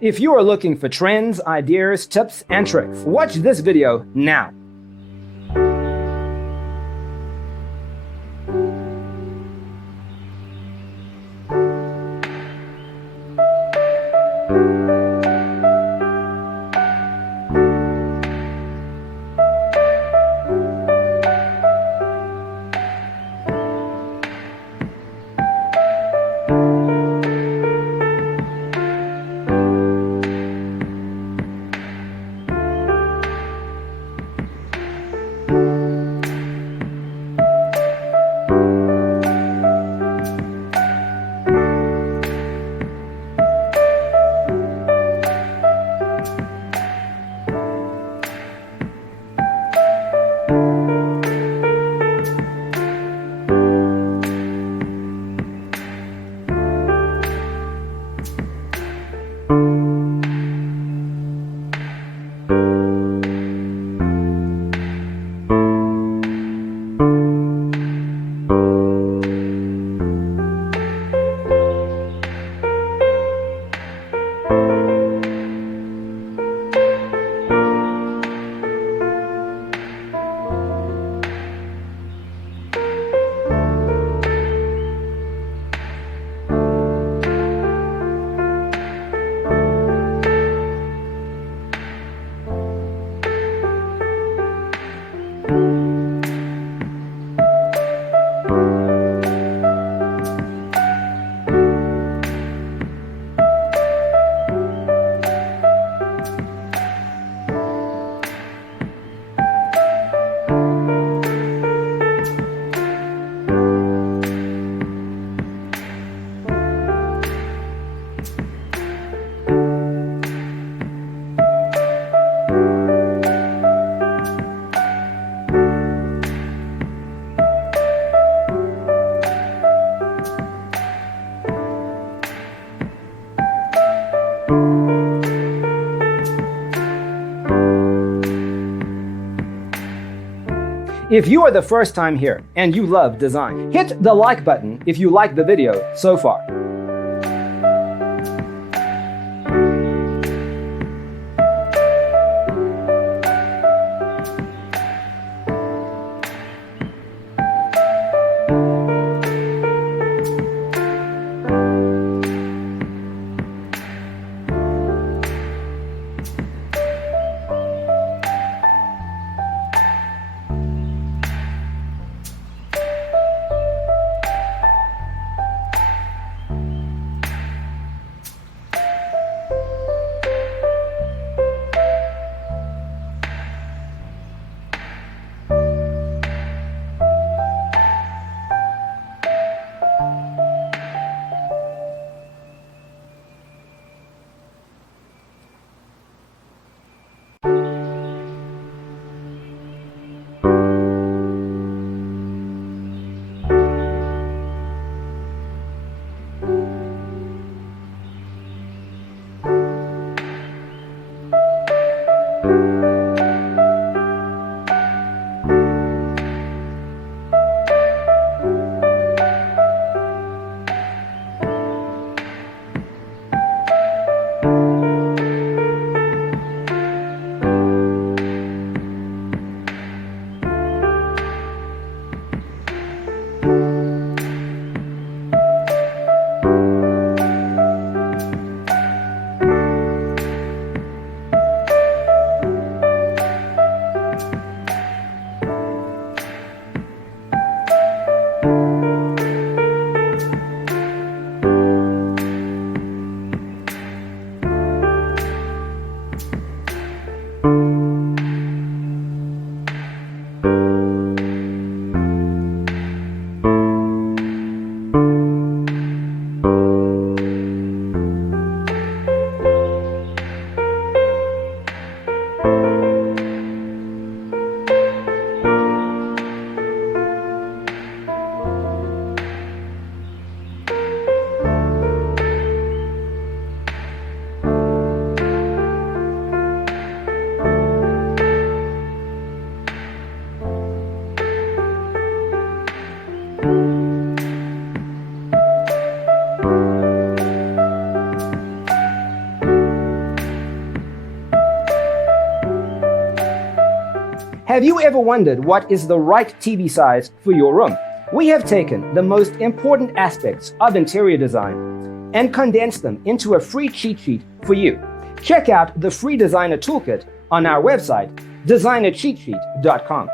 If you are looking for trends, ideas, tips, and tricks, watch this video now. If you are the first time here and you love design, hit the like button if you like the video so far. Have you ever wondered what is the right TV size for your room? We have taken the most important aspects of interior design and condensed them into a free cheat sheet for you. Check out the free designer toolkit on our website, designercheatsheet.com.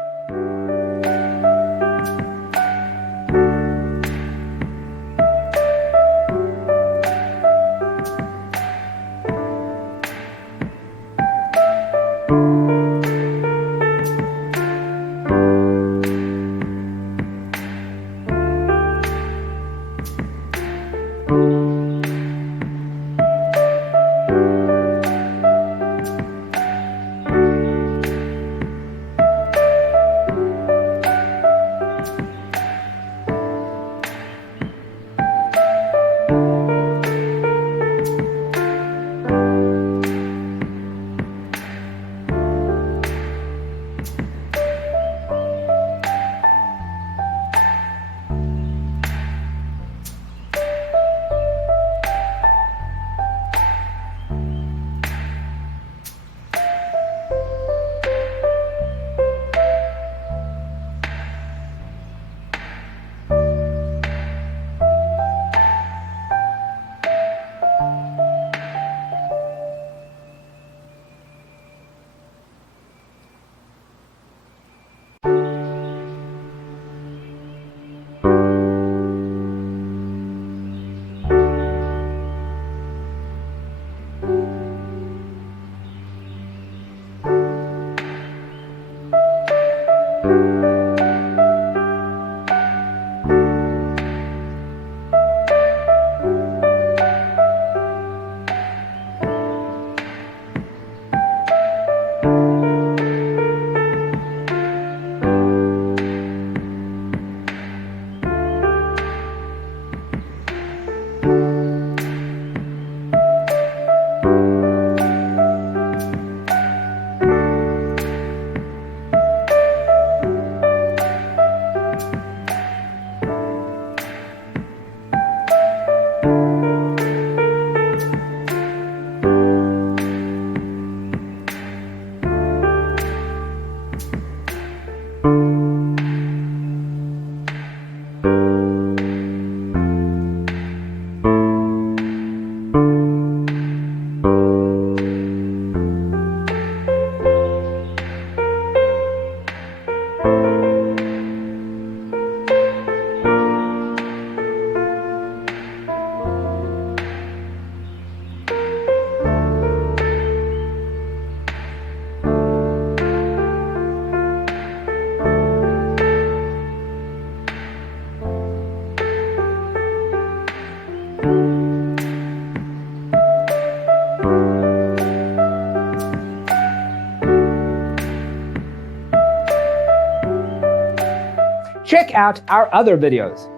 Check out our other videos.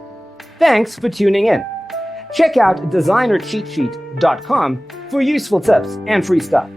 Thanks for tuning in. Check out designercheatsheet.com for useful tips and free stuff.